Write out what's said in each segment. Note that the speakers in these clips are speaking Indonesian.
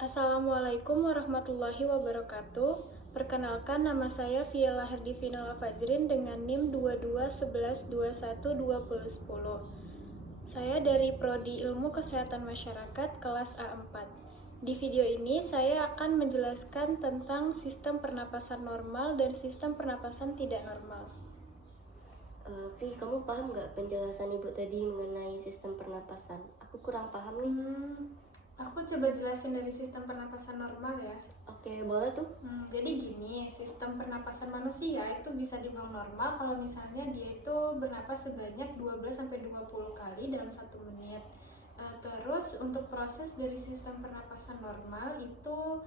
Assalamualaikum warahmatullahi wabarakatuh. Perkenalkan, nama saya Viela Herdivina Fajrin dengan NIM 2211212010. Saya dari Prodi Ilmu Kesehatan Masyarakat kelas A4. Di video ini saya akan menjelaskan tentang sistem pernapasan normal dan sistem pernapasan tidak normal. Vi, kamu paham nggak penjelasan Ibu tadi mengenai sistem pernapasan? Aku kurang paham nih. Aku coba jelasin dari sistem pernapasan normal ya. Oke, boleh tuh. Jadi gini, sistem pernapasan manusia itu bisa dibilang normal kalau misalnya dia itu bernapas sebanyak 12-20 kali dalam 1 menit. Terus untuk proses dari sistem pernapasan normal itu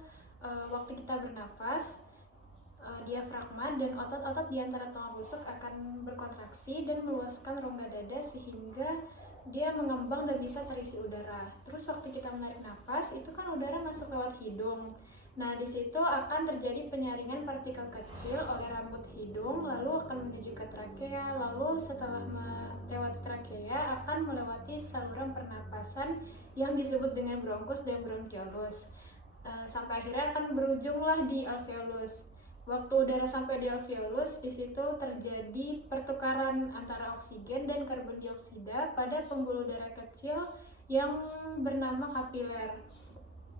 waktu kita bernapas, diafragma dan otot-otot di antara tulang rusuk akan berkontraksi dan meluaskan rongga dada sehingga dia mengembang dan bisa terisi udara. Terus waktu kita menarik nafas, itu kan udara masuk lewat hidung. Nah, di situ akan terjadi penyaringan partikel kecil oleh rambut hidung, lalu akan menuju ke trakea, lalu setelah melewati trakea akan melewati saluran pernapasan yang disebut dengan bronkus dan bronkiolus. Sampai akhirnya akan berujunglah di alveolus. Waktu udara sampai di alveolus, di situ terjadi pertukaran antara oksigen dan karbon dioksida pada pembuluh darah kecil yang bernama kapiler.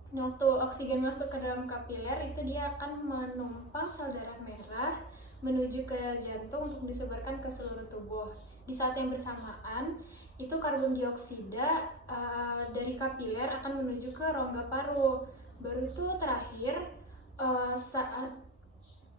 Waktu oksigen masuk ke dalam kapiler, itu dia akan menumpang sel darah merah menuju ke jantung untuk disebarkan ke seluruh tubuh. Di saat yang bersamaan, itu karbon dioksida dari kapiler akan menuju ke rongga paru. Baru itu terakhir, saat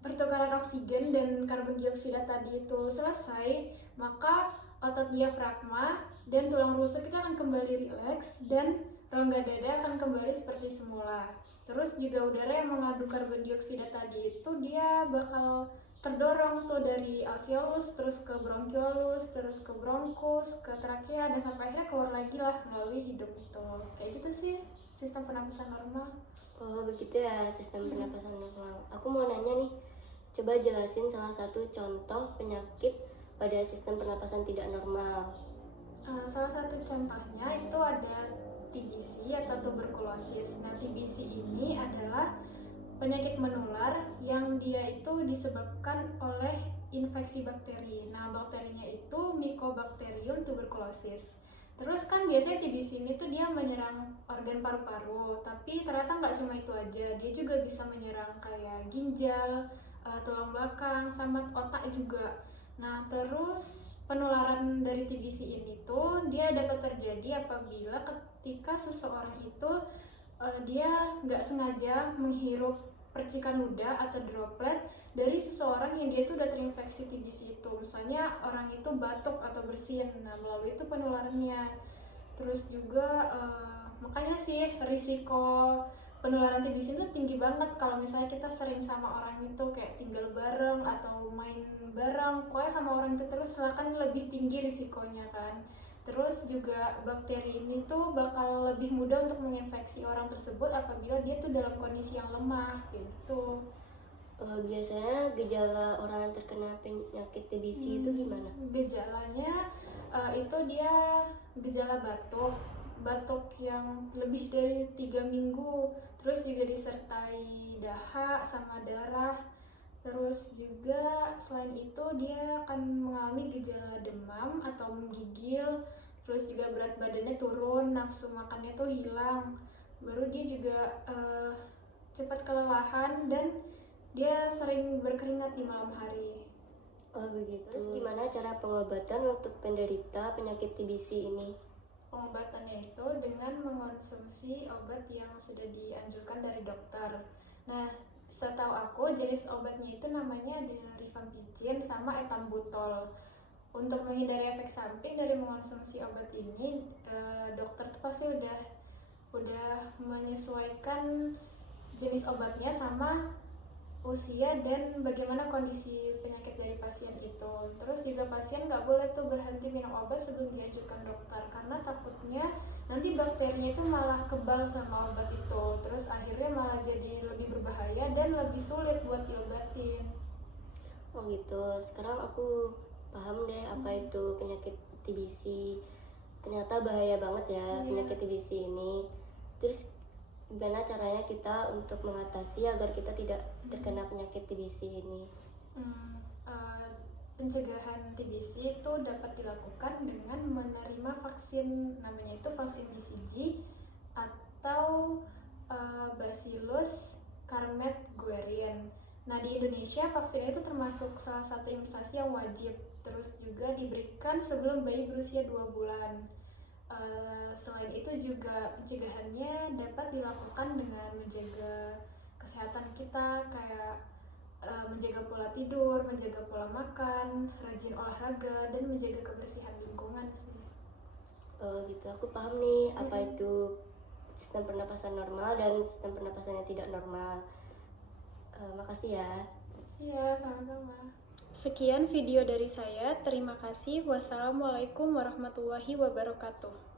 pertukaran oksigen dan karbon dioksida tadi itu selesai, maka otot diafragma dan tulang rusuk itu akan kembali rileks dan rongga dada akan kembali seperti semula. Terus juga udara yang mengandung karbon dioksida tadi itu dia bakal terdorong tuh dari alveolus terus ke bronkiolus, terus ke bronkus, ke trakea, dan sampai akhirnya keluar lagi lah melalui hidung itu. Kayak gitu sih sistem pernapasan normal. Oh, begitu ya sistem pernapasan normal. Aku mau nanya nih, coba jelasin salah satu contoh penyakit pada sistem pernapasan tidak normal. Salah satu contohnya itu ada TBC atau tuberkulosis. Nah, TBC ini adalah penyakit menular yang dia itu disebabkan oleh infeksi bakteri. Nah, bakterinya itu Mycobacterium tuberculosis. Terus kan biasanya TBC ini tuh dia menyerang organ paru-paru, tapi ternyata nggak cuma itu aja, dia juga bisa menyerang kayak ginjal, tulang belakang, sama otak juga. Nah, terus penularan dari TBC ini tuh dia dapat terjadi apabila ketika seseorang itu dia nggak sengaja menghirup percikan ludah atau droplet dari seseorang yang dia itu udah terinfeksi TBC itu. Misalnya orang itu batuk atau bersin, nah melalui itu penularannya. Terus juga makanya sih risiko penularan TBC itu tinggi banget kalau misalnya kita sering sama orang itu kayak tinggal bareng atau main bareng, pokoknya sama orang itu terus kan lebih tinggi risikonya kan. Terus juga bakteri ini tuh bakal lebih mudah untuk menginfeksi orang tersebut apabila dia tuh dalam kondisi yang lemah gitu. Biasanya gejala orang yang terkena penyakit TBC itu gimana? Gejalanya itu dia gejala batuk yang lebih dari 3 minggu, terus juga disertai dahak sama darah. Terus juga selain itu dia akan mengalami gejala demam atau menggigil, terus juga berat badannya turun, nafsu makannya tuh hilang, baru dia juga cepat kelelahan dan dia sering berkeringat di malam hari. Oh, begitu. Terus gimana cara pengobatan untuk penderita penyakit TBC ini? Pengobatannya itu dengan mengonsumsi obat yang sudah dianjurkan dari dokter. Nah, setahu aku jenis obatnya itu namanya ada rifampicin sama etambutol. Untuk menghindari efek samping dari mengonsumsi obat ini, dokter tuh pasti udah menyesuaikan jenis obatnya sama usia dan bagaimana kondisi penyakit dari pasien itu. Terus juga pasien nggak boleh tuh berhenti minum obat sebelum dianjurkan dokter, karena takutnya nanti bakterinya itu malah kebal sama obat itu, terus akhirnya malah jadi lebih berbahaya dan lebih sulit buat diobatin. Oh gitu, sekarang aku paham deh apa itu penyakit TBC. Ternyata bahaya banget ya penyakit TBC ini. Terus gimana caranya kita untuk mengatasi agar kita tidak terkena penyakit TBC ini. Pencegahan TBC itu dapat dilakukan dengan menerima vaksin, namanya itu vaksin BCG atau Bacillus Calmette-Guerin. Nah, di Indonesia vaksin itu termasuk salah satu imunisasi yang wajib, terus juga diberikan sebelum bayi berusia 2 bulan. Selain itu juga pencegahannya dapat dilakukan dengan menjaga kesehatan kita, kayak menjaga pola tidur, menjaga pola makan, rajin olahraga, dan menjaga kebersihan lingkungan sih. Oh gitu, aku paham nih apa itu sistem pernapasan normal dan sistem pernapasan yang tidak normal. Makasih ya. Iya, sama-sama. Sekian video dari saya. Terima kasih. Wassalamualaikum warahmatullahi wabarakatuh.